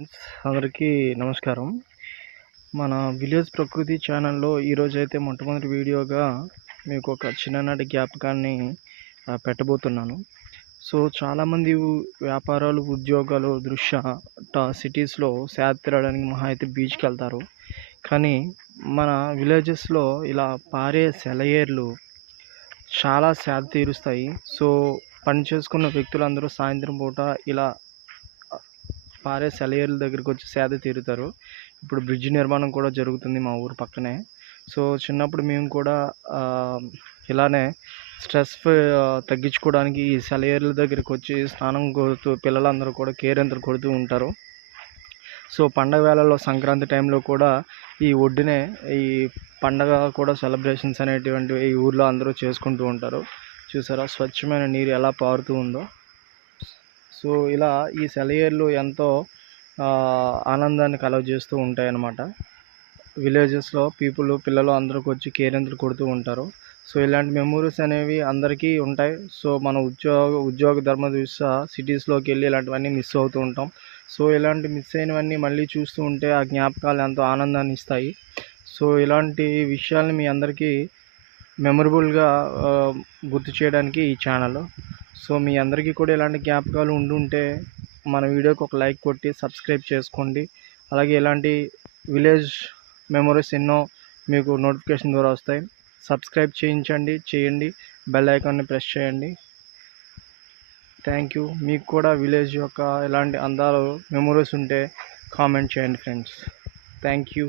అందరికీ నమస్కారం. మన విలేజ్ ప్రకృతి ఛానల్‌లో ఈరోజైతే మొట్టమొదటి వీడియోగా మీకొక చిన్ననాటి జ్ఞాపకాన్ని పెట్టబోతున్నాను. సో, చాలామంది వ్యాపారాలు, ఉద్యోగాలు దృష్ట్యా సిటీస్‌లో సేద తీరడానికి మహా అయితే బీచ్‌కెళ్తారు. కానీ మన విలేజెస్‌లో ఇలా పారే సెలయేర్లు చాలా సేద తీరుస్తాయి. సో, పని చేసుకున్న వ్యక్తులందరూ సాయంత్రం పూట ఇలా పారే సెలయేరుల దగ్గరికొచ్చి సేద తీరుతారు. ఇప్పుడు బ్రిడ్జ్ నిర్మాణం కూడా జరుగుతుంది మా ఊరు పక్కనే. సో, చిన్నప్పుడు మేము కూడా ఇలానే స్ట్రెస్ తగ్గించుకోవడానికి ఈ సెలయేరుల దగ్గరికొచ్చి స్నానం కొడుతూ పిల్లలందరూ కూడా కేరింతలు కొడుతూ ఉంటారు. సో, పండగ వేళల్లో సంక్రాంతి టైంలో కూడా ఈ ఒడ్డునే ఈ పండగ కూడా సెలబ్రేషన్స్ అనేటువంటివి ఈ ఊర్లో అందరూ చేసుకుంటూ ఉంటారు. చూసారా స్వచ్ఛమైన నీరు ఎలా పారుతూ ఉందో. సో, ఇలా ఈ సెలయేర్లు ఎంతో ఆనందాన్ని కలుగజేస్తూ ఉంటాయన్నమాట. విలేజెస్‌లో పిల్లలు అందరూ వచ్చి కేరింతలు కొడుతూ ఉంటారు. సో, ఇలాంటి మెమోరీస్ అనేవి అందరికీ ఉంటాయి. సో, మన ఉద్యోగ ధర్మదృష్ట్యా సిటీస్‌లోకి వెళ్ళి ఇలాంటివన్నీ మిస్ అవుతూ ఉంటాం. సో, ఇలాంటి మిస్ అయినవన్నీ మళ్ళీ చూస్తూ ఉంటే ఆ జ్ఞాపకాలు ఎంతో ఆనందాన్ని ఇస్తాయి. సో, ఇలాంటి విషయాల్ని మీ అందరికీ మెమరబుల్గా గుర్తు చేయడానికి ఈ ఛానల్. సో, మీ అందరికీ కూడా ఇలాంటి జ్ఞాపకాలు ఉండుంటే మన వీడియోకి ఒక లైక్ కొట్టి సబ్స్క్రైబ్ చేసుకోండి. అలాగే ఇలాంటి విలేజ్ మెమరీస్ ఎన్నో మీకు నోటిఫికేషన్ ద్వారా వస్తాయి. సబ్స్క్రైబ్ చేయండి. బెల్ ఐకాన్ని ప్రెస్ చేయండి. Thank you. మీకు కూడా విలేజ్ యొక్క ఇలాంటి అందాలు మెమరీస్ ఉంటే కామెంట్ చేయండి ఫ్రెండ్స్. Thank you.